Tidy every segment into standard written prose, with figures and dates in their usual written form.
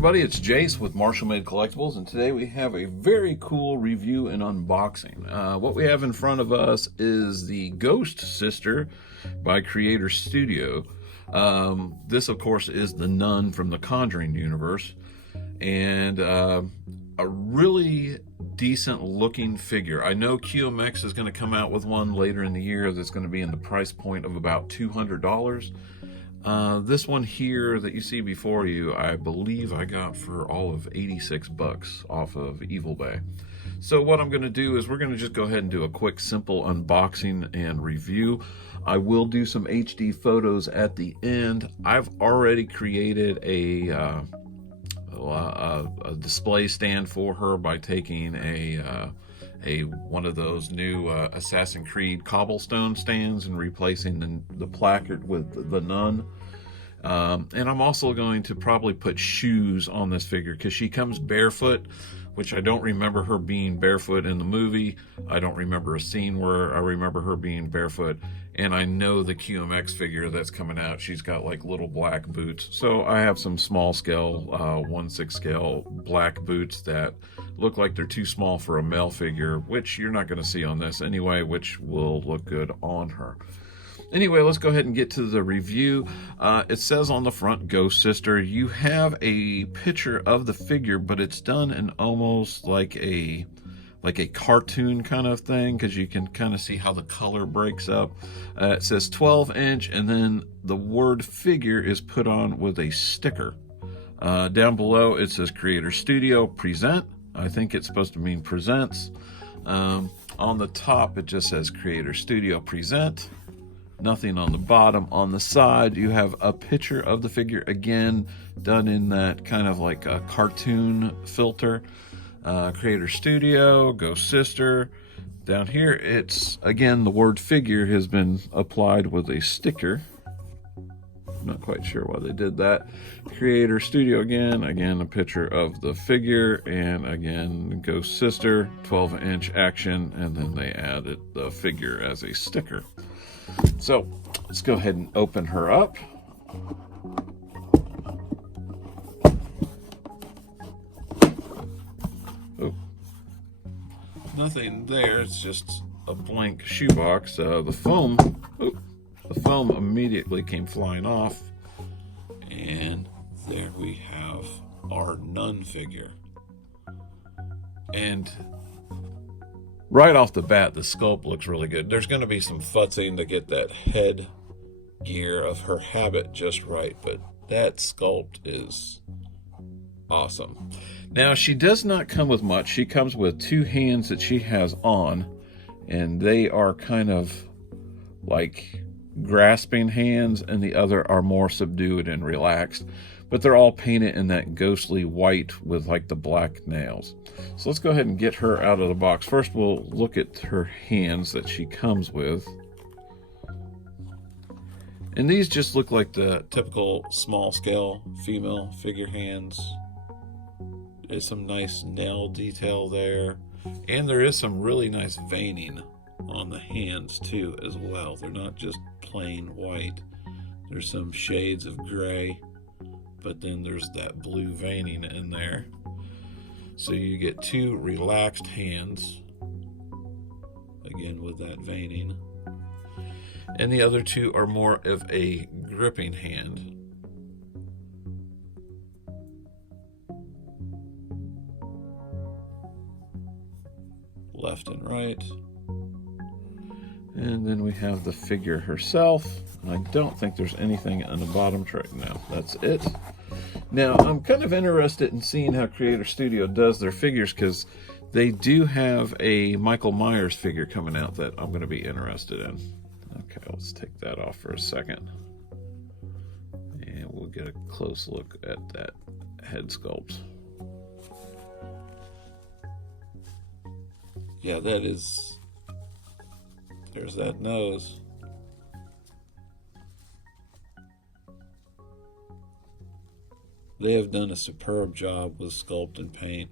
everybody, it's Jase with Marshall Made Collectibles, and today we have a very cool review and unboxing. What we have in front of us is the Ghost Sister by Creator Studio. This, of course, is the nun from the Conjuring universe, and a really decent looking figure. I know QMX is going to come out with one later in the year that's going to be in the price point of about $200. This one here that you see before you, I believe I got for all of 86 bucks off of Evil Bay. So what I'm going to do is we're going to just go ahead and do a quick simple unboxing and review. I will do some HD photos at the end. I've already created a display stand for her by taking one of those new Assassin's Creed cobblestone stands and replacing the placard with the nun. And I'm also going to probably put shoes on this figure because she comes barefoot, which I don't remember her being barefoot in the movie. I don't remember a scene where I remember her being barefoot. And I know the QMX figure that's coming out, she's got like little black boots. So I have some small scale, 1/6 scale black boots that look like they're too small for a male figure, which you're not going to see on this anyway, which will look good on her. Anyway, let's go ahead and get to the review. It says on the front, Ghost Sister. You have a picture of the figure, but it's done in almost like a cartoon kind of thing, because you can kind of see how the color breaks up. It says 12-inch, and then the word figure is put on with a sticker. Down below, it says Creator Studio Present. I think it's supposed to mean presents. On the top, it just says Creator Studio Present. Nothing on the bottom. On the side, you have a picture of the figure, again, done in that kind of like a cartoon filter. Creator Studio, Ghost Sister. Down here, it's, again, the word figure has been applied with a sticker. I'm not quite sure why they did that. Creator Studio again a picture of the figure, and again, Ghost Sister, 12-inch action, and then they added the figure as a sticker. So let's go ahead and open her up. Oh, nothing there. It's just a blank shoebox. The foam immediately came flying off, and there we have our nun figure. And right off the bat, the sculpt looks really good. There's going to be some futzing to get that head gear of her habit just right, but that sculpt is awesome. Now, she does not come with much. She comes with two hands that she has on, and they are kind of like grasping hands, and the other are more subdued and relaxed, but they're all painted in that ghostly white with like the black nails. So let's go ahead and get her out of the box. First, we'll look at her hands that she comes with. And these just look like the typical small scale female figure hands. There's some nice nail detail there. And there is some really nice veining on the hands too as well. They're not just plain white. There's some shades of gray, but then there's that blue veining in there. So you get two relaxed hands, again with that veining. And the other two are more of a gripping hand. Left and right. And then we have the figure herself. I don't think there's anything on the bottom tray. No, that's it. Now, I'm kind of interested in seeing how Creator Studio does their figures, because they do have a Michael Myers figure coming out that I'm going to be interested in. Okay, let's take that off for a second. And we'll get a close look at that head sculpt. Yeah, that is... There's that nose. They have done a superb job with sculpt and paint.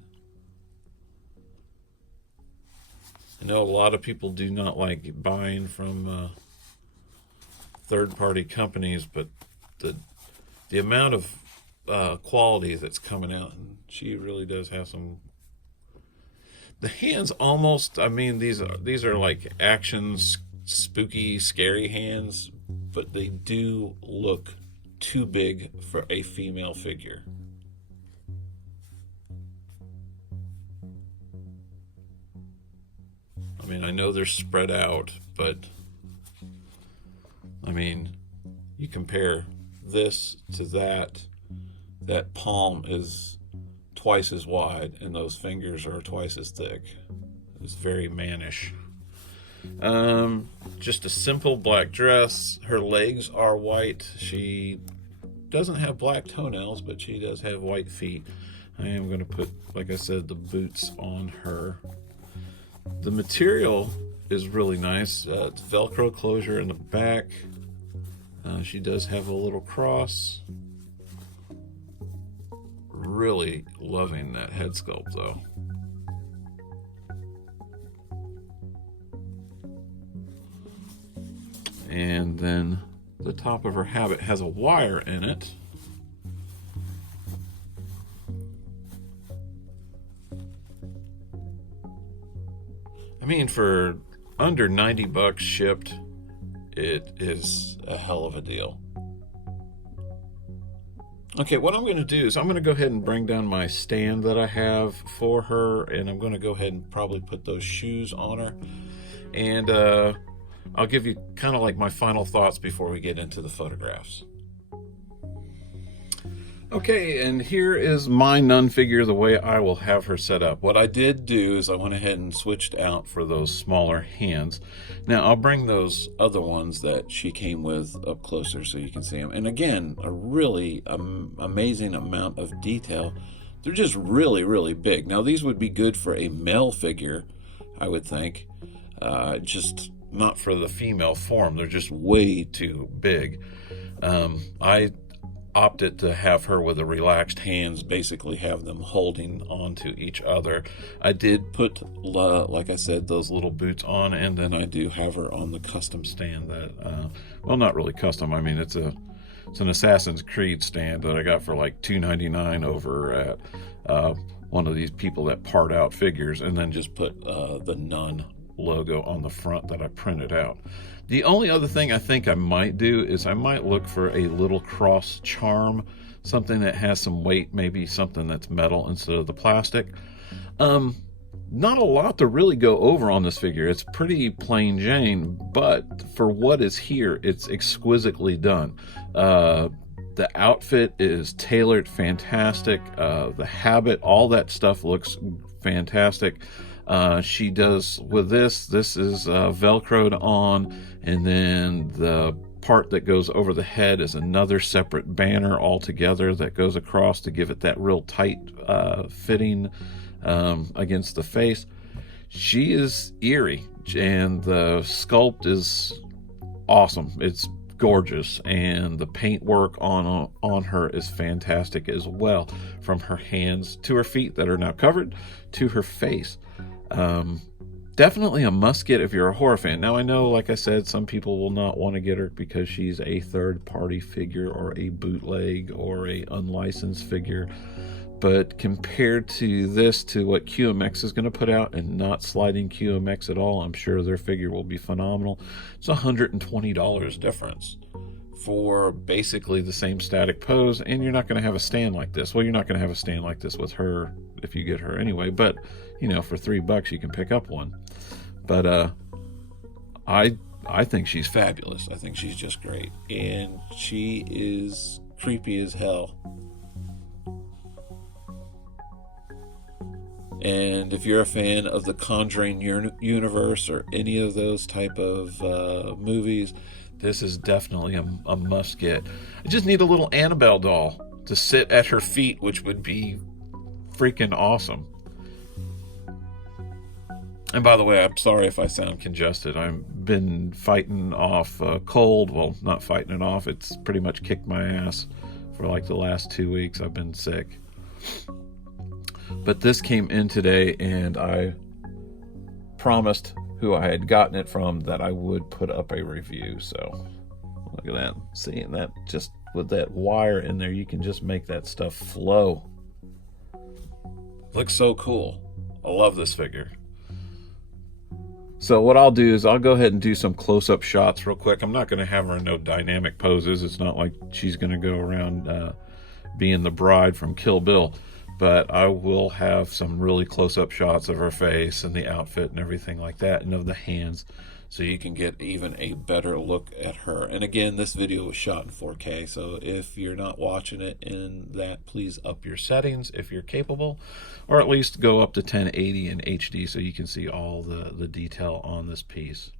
I know a lot of people do not like buying from third-party companies, but the amount of quality that's coming out, and she really does have some. The hands almost. I mean, these are like actions, spooky, scary hands, but they do look too big for a female figure. I mean, I know they're spread out, but I mean, you compare this to that. That palm is twice as wide, and those fingers are twice as thick. It's very mannish. Just a simple black dress. Her legs are white. She doesn't have black toenails, but she does have white feet. I am going to put, like I said, the boots on her. The material is really nice. It's Velcro closure in the back. She does have a little cross. Really loving that head sculpt, though. And then the top of her habit has a wire in it. I mean, for under $90 shipped, it is a hell of a deal. Okay, what I'm going to do is I'm going to go ahead and bring down my stand that I have for her, and I'm going to go ahead and probably put those shoes on her. And I'll give you kind of like my final thoughts before we get into the photographs. Okay, and here is my nun figure the way I will have her set up. What I did do is I went ahead and switched out for those smaller hands. Now, I'll bring those other ones that she came with up closer so you can see them. And again, a really amazing amount of detail. They're just really, really big. Now, these would be good for a male figure, I would think. Just not for the female form. They're just way too big. I opted to have her with the relaxed hands, basically have them holding onto each other. I did put, like I said, those little boots on, and then I do have her on the custom stand that, well, not really custom. I mean, it's an Assassin's Creed stand that I got for like $2.99 over at one of these people that part out figures, and then just put the Nun logo on the front that I printed out. The only other thing I think I might do is I might look for a little cross charm, something that has some weight, maybe something that's metal instead of the plastic. Not a lot to really go over on this figure. It's pretty plain Jane, but for what is here, it's exquisitely done. The outfit is tailored fantastic. The habit, all that stuff looks fantastic. She does with this is velcroed on, and then the part that goes over the head is another separate banner altogether that goes across to give it that real tight fitting against the face. She is eerie, and the sculpt is awesome. It's gorgeous, and the paintwork on her is fantastic as well, from her hands to her feet that are now covered to her face. Definitely a must get if you're a horror fan. Now, I know, like I said, some people will not want to get her because she's a third-party figure or a bootleg or a unlicensed figure, but compared to this, to what QMX is going to put out, and not sliding QMX at all, I'm sure their figure will be phenomenal. It's $120 difference for basically the same static pose, and you're not going to have a stand like this. Well, you're not going to have a stand like this with her if you get her anyway, but you know, for $3 you can pick up one. But I think she's fabulous. I think she's just great, and she is creepy as hell. And if you're a fan of the Conjuring universe or any of those type of movies, this is definitely a must get. I just need a little Annabelle doll to sit at her feet, which would be freaking awesome. And by the way, I'm sorry if I sound congested. I've been fighting off cold. Well, not fighting it off. It's pretty much kicked my ass for like the last 2 weeks. I've been sick. But this came in today, and I promised who I had gotten it from that I would put up a review. So look at that. See, and that just with that wire in there, you can just make that stuff flow. Looks so cool. I love this figure. So what I'll do is I'll go ahead and do some close-up shots real quick. I'm not going to have her in no dynamic poses. It's not like she's going to go around being the bride from Kill Bill. But I will have some really close-up shots of her face and the outfit and everything like that, and of the hands, so you can get even a better look at her. And again, this video was shot in 4K, so if you're not watching it in that, please up your settings if you're capable, or at least go up to 1080 in HD so you can see all the detail on this piece.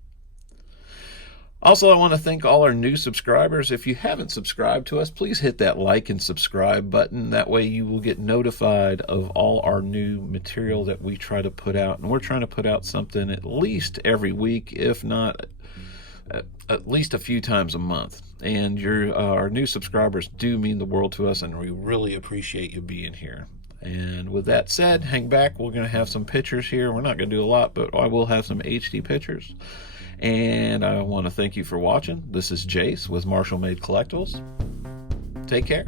Also, I want to thank all our new subscribers. If you haven't subscribed to us, please hit that like and subscribe button. That way you will get notified of all our new material that we try to put out. And we're trying to put out something at least every week, if not at least a few times a month. And our new subscribers do mean the world to us, and we really appreciate you being here. And with that said, hang back. We're going to have some pictures here. We're not going to do a lot, but I will have some HD pictures. And I want to thank you for watching. This is Jase with Marshall Made Collectibles. Take care.